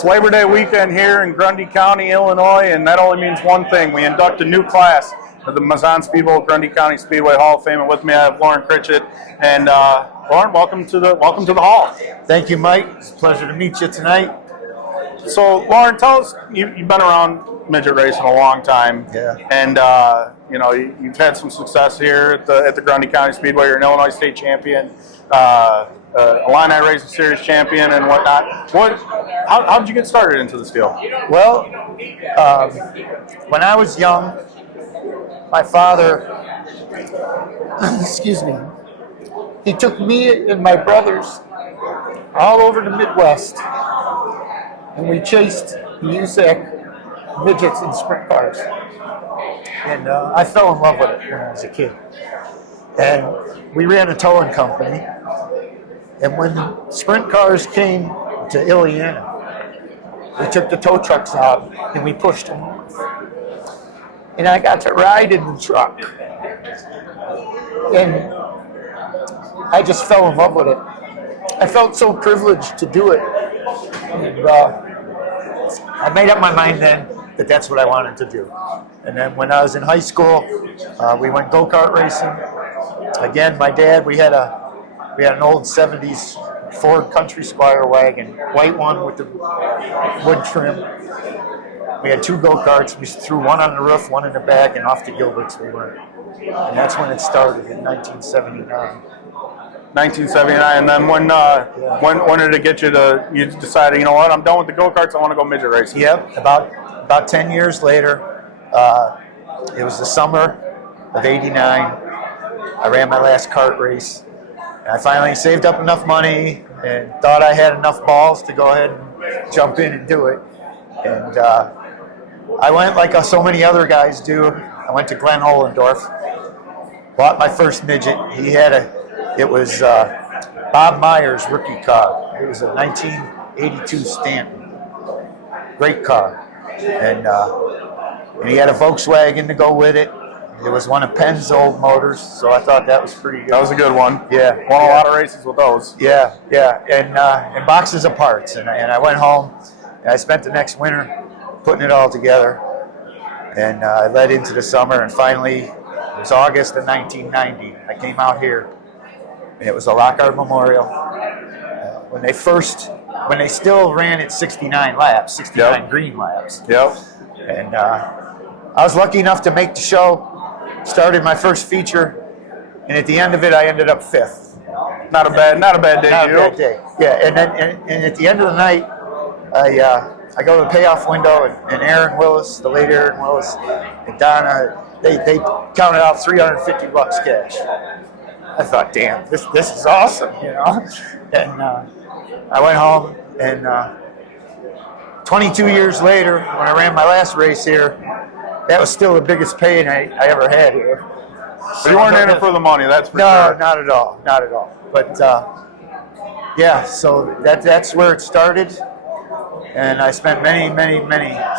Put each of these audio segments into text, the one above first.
it's Labor Day weekend here in Grundy County, Illinois, and that only means one thing. We induct a new class of the Mazon Speedway Grundy County Speedway Hall of Fame. And with me, I have Loran Critchett. And Loran, welcome to the hall. Thank you, Mike. It's a pleasure to meet you tonight. So, Loran, tell us, you've been around midget racing a long time. Yeah. And you've had some success here at the Grundy County Speedway. You're an Illinois state champion. Illini Racing Series champion and whatnot. How did you get started into this deal? Well, when I was young, my father, excuse me, he took me and my brothers all over the Midwest, and we chased the USAC midgets in sprint cars. And I fell in love with it when I was a kid. And we ran a towing company. And when sprint cars came to Illiana, we took the tow trucks out and we pushed them off. And I got to ride in the truck. And I just fell in love with it. I felt so privileged to do it. And I made up my mind then that that's what I wanted to do. And then when I was in high school, we went go-kart racing. Again, my dad, we had an old 70s Ford Country Squire wagon, white one with the wood trim. We had two go-karts. We threw one on the roof, one in the back, and off to Gilbert's we went. And that's when it started in 1979. 1979, and then when did it get you decided, you know what, I'm done with the go-karts, I want to go midget racing? Yep, about 10 years later, it was the summer of '89. I ran my last kart race. I finally saved up enough money and thought I had enough balls to go ahead and jump in and do it. And I went like so many other guys do. I went to Glenn Ohlendorf, bought my first midget. It was Bob Meyer's rookie car. It was a 1982 Stanton. Great car. And he had a Volkswagen to go with it. It was one of Penn's old motors, so I thought that was pretty good. That was a good one. Yeah. Won a lot of races with those. Yeah. And boxes of parts. And I went home, and I spent the next winter putting it all together. And I led into the summer, and finally, it was August of 1990. I came out here, and it was a Lockhart Memorial. When they still ran at 69 laps, 69 green laps. Yep. And I was lucky enough to make the show. Started my first feature, and at the end of it, I ended up fifth. Not a bad day. Not a bad day. Yeah, and at the end of the night, I go to the payoff window, and Aaron Willis, the late Aaron Willis, and Donna, they counted out $350 cash. I thought, damn, this is awesome, you know. And I went home, and 22 years later, when I ran my last race here, that was still the biggest pay I ever had here. But you weren't in it for the money, that's for sure. No, not at all. But yeah, so that's where it started, and I spent many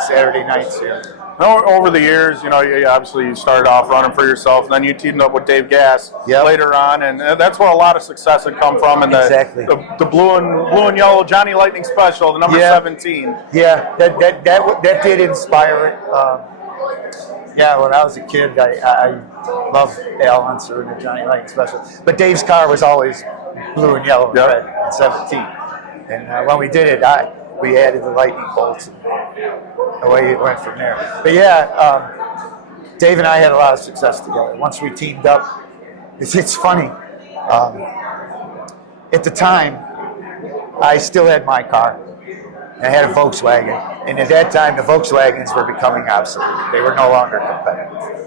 Saturday nights here. Over the years, obviously you started off running for yourself, and then you teamed up with Dave Gass later on, and that's where a lot of success had come from. And the blue and yellow Johnny Lightning Special, the number 17. Yeah, that did inspire it. Yeah, when I was a kid, I loved Al Unser and the Johnny Lightning Special. But Dave's car was always blue and yellow and red at 17. And when we did it, we added the lightning bolts, and away it went from there. But yeah, Dave and I had a lot of success together. Once we teamed up, it's funny. At the time, I still had my car. I had a Volkswagen, and at that time, the Volkswagens were becoming obsolete. They were no longer competitive.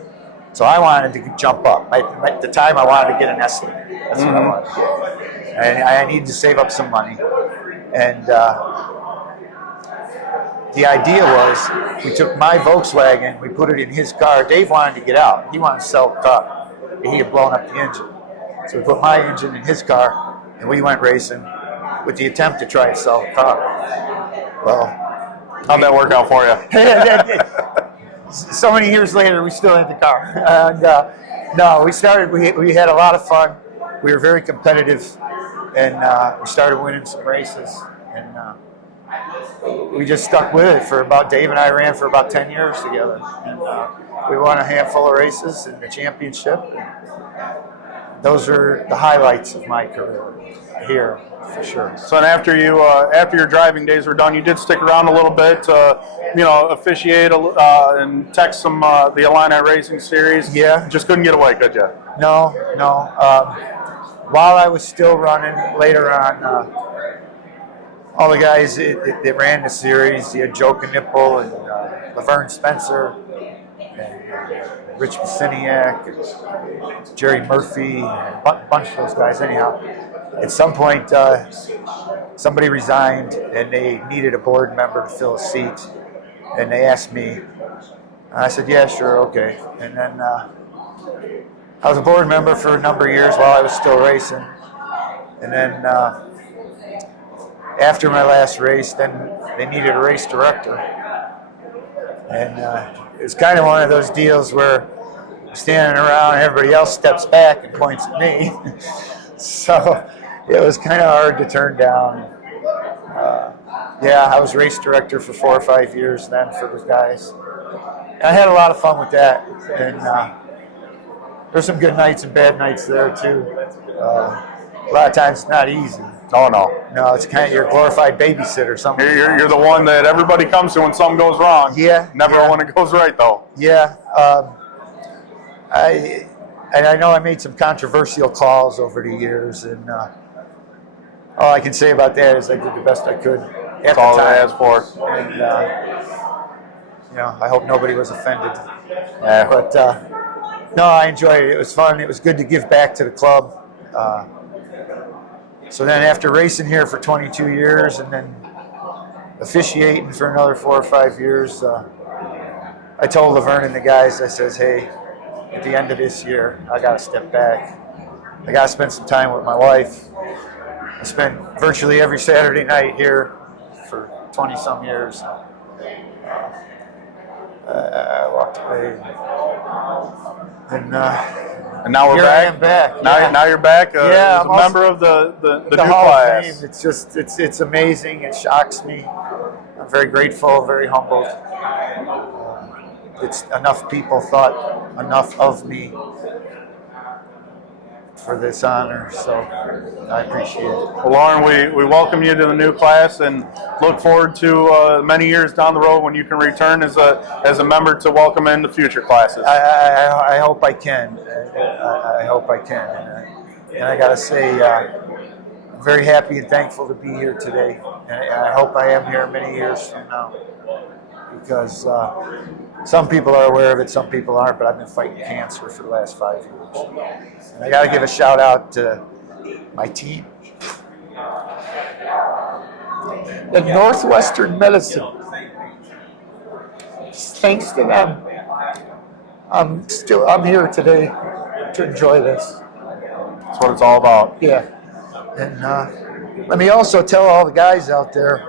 So I wanted to jump up. At the time, I wanted to get an Essex. That's what I wanted to get. And I needed to save up some money. And the idea was, we took my Volkswagen, we put it in his car. Dave wanted to get out. He wanted to sell the car. He had blown up the engine. So we put my engine in his car, and we went racing with the attempt to try to sell the car. Well, how'd that work out for you? So many years later, we still had the car. And no, we had a lot of fun. We were very competitive, and we started winning some races. And we just stuck with it for about, Dave and I ran for about 10 years together. And we won a handful of races in the championship. Those are the highlights of my career here, for sure. So then after your driving days were done, you did stick around a little bit to, officiate and tech some the Illini Racing Series. Yeah. Just couldn't get away, could you? No. While I was still running, later on, all the guys that ran the series, you had Joe Knipple and Laverne Spencer, and Rich Basiniak, and Jerry Murphy, and a bunch of those guys. Anyhow, at some point, somebody resigned, and they needed a board member to fill a seat, and they asked me. I said, yeah, sure, okay. And then I was a board member for a number of years while I was still racing. And then after my last race, then they needed a race director. And it was kind of one of those deals where I'm standing around and everybody else steps back and points at me. So it was kind of hard to turn down. I was race director for 4 or 5 years then for the guys. And I had a lot of fun with that. And there's some good nights and bad nights there too. A lot of times it's not easy. Oh no. No, it's kind of your glorified babysitter. Something. You're the one that everybody comes to when something goes wrong. Yeah. Never when it goes right though. Yeah. I know I made some controversial calls over the years, and all I can say about that is I did the best I could. That's all I asked for. And I hope nobody was offended. Yeah. But no, I enjoyed it. It was fun. It was good to give back to the club. So then after racing here for 22 years and then officiating for another 4 or 5 years, I told Laverne and the guys, I says, hey, at the end of this year, I got to step back. I got to spend some time with my wife. I spent virtually every Saturday night here for 20-some years. I walked away. And now we're here back. I am back. Now you're back. Yeah, as a member of the new Hall class. of Fame. It's just it's amazing. It shocks me. I'm very grateful, very humbled. It's enough people thought enough of me for this honor, so I appreciate it. Well, Loran, we welcome you to the new class and look forward to many years down the road when you can return as a member to welcome in the future classes. I hope I can. I hope I can. And I got to say, I'm very happy and thankful to be here today. And I hope I am here many years from now. Because some people are aware of it, some people aren't, but I've been fighting cancer for the last 5 years. And I got to give a shout out to my team. The Northwestern Medicine. Thanks to them, I'm here today to enjoy this. That's what it's all about. Yeah. And let me also tell all the guys out there,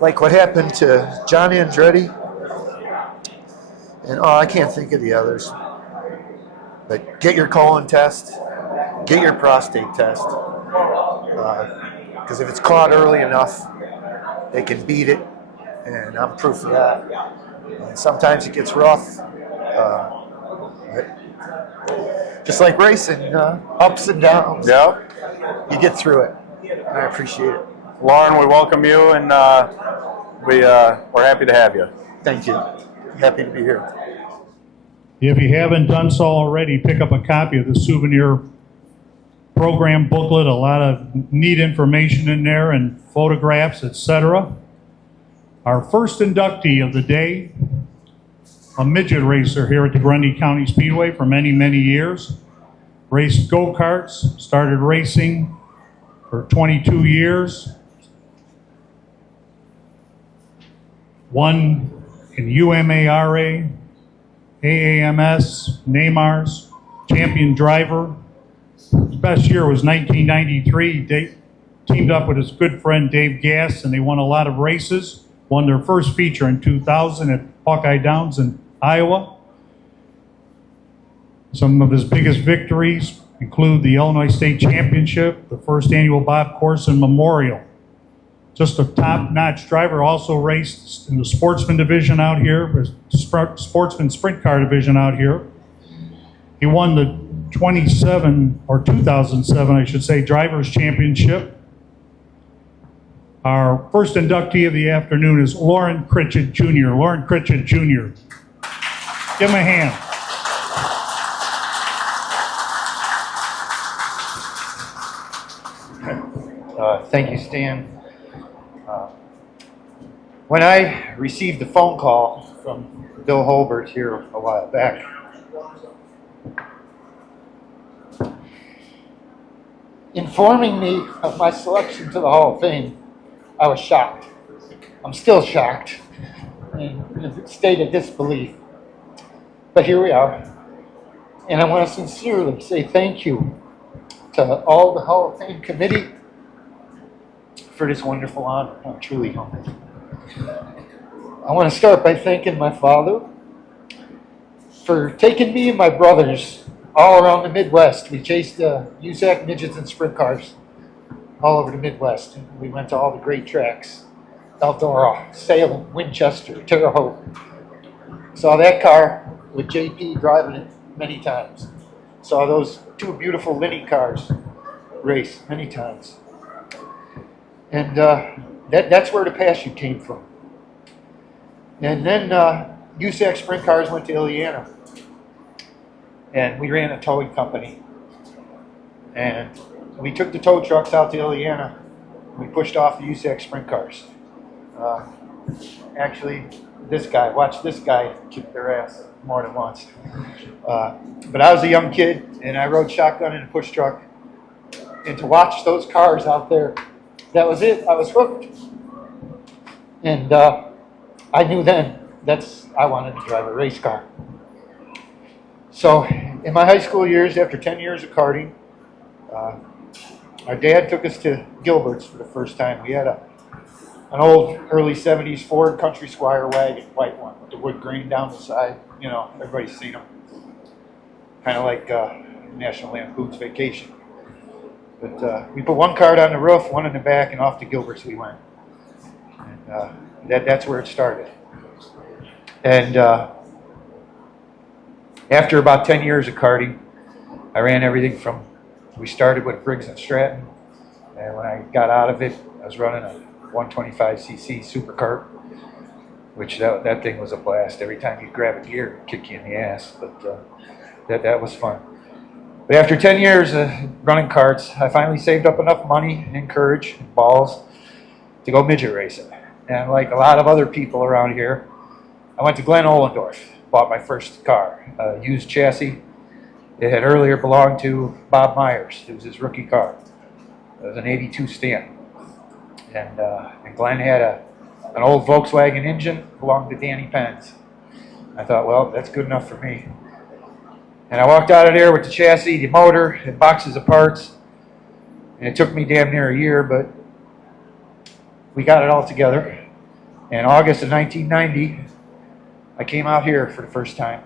like what happened to Johnny Andretti, and I can't think of the others, but get your colon test, get your prostate test, because if it's caught early enough, they can beat it, and I'm proof of that. And sometimes it gets rough, just like racing, ups and downs. Yep. You get through it, and I appreciate it. Lauren, we welcome you, and we're happy to have you. Thank you. Happy to be here. If you haven't done so already, pick up a copy of the souvenir program booklet. A lot of neat information in there and photographs, etc. Our first inductee of the day, a midget racer here at the Grundy County Speedway for many, many years. Raced go-karts, started racing for 22 years. Won in UMARA, AAMS, NAMARS, champion driver. His best year was 1993. They teamed up with his good friend Dave Gass, and they won a lot of races. Won their first feature in 2000 at Hawkeye Downs in Iowa. Some of his biggest victories include the Illinois State Championship, the first annual Bob Corson Memorial. just a top-notch driver. Also raced in the sportsman division out here, sportsman sprint car division out here. He won the 2007, I should say, Drivers' Championship. Our first inductee of the afternoon is Loran Critchett Jr. Loran Critchett Jr. Give him a hand. Thank you, Stan. When I received the phone call from Bill Holbert here a while back, informing me of my selection to the Hall of Fame, I was shocked. I'm still shocked and in a state of disbelief. But here we are. And I want to sincerely say thank you to all the Hall of Fame committee for this wonderful honor. I'm truly humbled. I want to start by thanking my father for taking me and my brothers all around the Midwest. We chased USAC midgets and sprint cars all over the Midwest. We went to all the great tracks: Eldora, Salem, Winchester, Terre Haute. Saw that car with JP driving it many times. Saw those two beautiful Linny cars race many times. And that's where the passion came from. And then USAC sprint cars went to Ileana. And we ran a towing company. And we took the tow trucks out to Ileana. We pushed off the USAC sprint cars. Actually, watch this guy kick their ass more than once. But I was a young kid, and I rode shotgun in a push truck. And to watch those cars out there, that was it. I was hooked. And I knew then I wanted to drive a race car. So in my high school years, after 10 years of karting, our dad took us to Gilbert's for the first time. We had an old early 70s Ford Country Squire wagon, white one, with the wood grain down the side. You know, everybody's seen them. Kind of like National Lampoon's Vacation. But we put one cart on the roof, one in the back, and off to Gilbert's we went. And that's where it started. And after about 10 years of karting, I ran everything from, we started with Briggs and Stratton, and when I got out of it, I was running a 125cc supercart, which that thing was a blast. Every time you grab a gear, it'd kick you in the ass, but that was fun. But after 10 years of running karts, I finally saved up enough money and courage and balls to go midget racing. And like a lot of other people around here, I went to Glen Ollendorf, bought my first car, a used chassis. It had earlier belonged to Bob Myers. It was his rookie car. It was an 82 Stanton. And Glen had an old Volkswagen engine, belonged to Danny Penn's. I thought, well, that's good enough for me. And I walked out of there with the chassis, the motor, and boxes of parts. And it took me damn near a year, but we got it all together. In August of 1990, I came out here for the first time.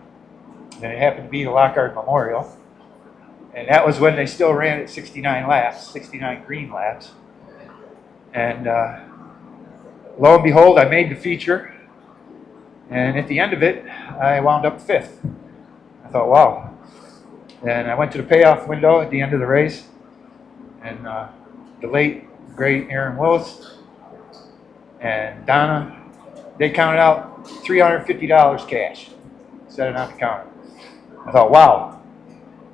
And it happened to be the Lockhart Memorial. And that was when they still ran at 69 laps, 69 green laps. And lo and behold, I made the feature. And at the end of it, I wound up 5th. I thought, wow. And I went to the payoff window at the end of the race. And the late, great Aaron Willis and Donna, they counted out $350 cash. Set it on the counter. I thought, wow,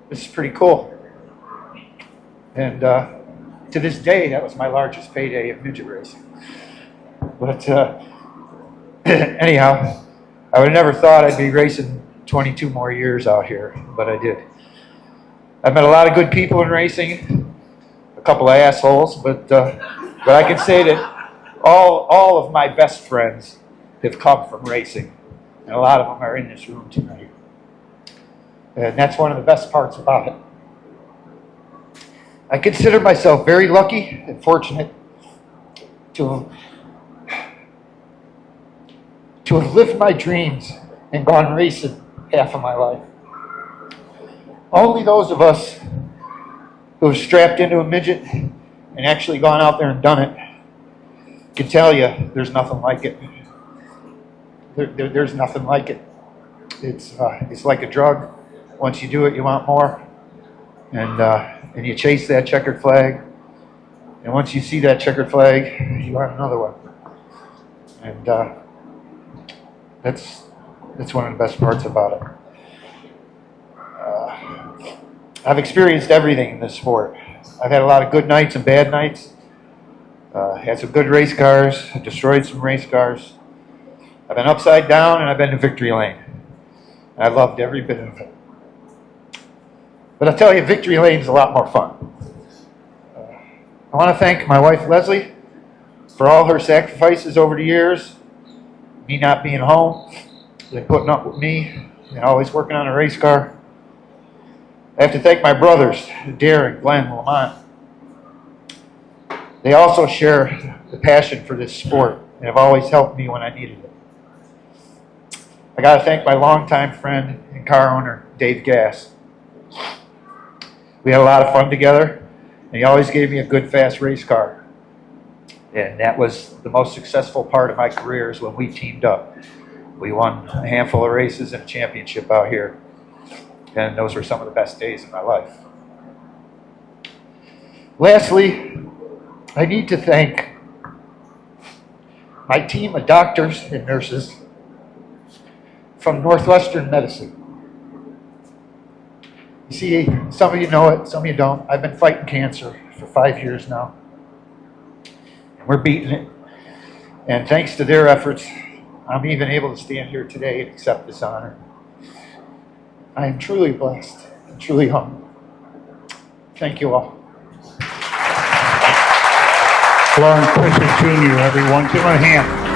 this is pretty cool. And to this day, that was my largest payday of midget racing. But anyhow, I would have never thought I'd be racing 22 more years out here, but I did. I've met a lot of good people in racing, a couple of assholes, but I can say that all of my best friends have come from racing, and a lot of them are in this room tonight. And that's one of the best parts about it. I consider myself very lucky and fortunate to have lived my dreams and gone racing half of my life. Only those of us who have strapped into a midget and actually gone out there and done it can tell you, there's nothing like it. There's nothing like it. It's like a drug. Once you do it, you want more, and you chase that checkered flag. And once you see that checkered flag, you want another one. And that's one of the best parts about it. I've experienced everything in this sport. I've had a lot of good nights and bad nights. Had some good race cars, destroyed some race cars. I've been upside down and I've been to victory lane. And I loved every bit of it. But I'll tell you, victory lane is a lot more fun. I want to thank my wife, Leslie, for all her sacrifices over the years. Me not being home, and putting up with me, and always working on a race car. I have to thank my brothers, Darren, Glenn, Lamont. They also share the passion for this sport and have always helped me when I needed it. I got to thank my longtime friend and car owner, Dave Gass. We had a lot of fun together, and he always gave me a good, fast race car. And that was the most successful part of my career is when we teamed up. We won a handful of races and a championship out here. And those were some of the best days of my life. Lastly, I need to thank my team of doctors and nurses from Northwestern Medicine. You see, some of you know it, some of you don't. I've been fighting cancer for 5 years now. And we're beating it. And thanks to their efforts, I'm even able to stand here today and accept this honor. I am truly blessed and truly humbled. Thank you all. Loran Critchett Jr., everyone. Give him a hand.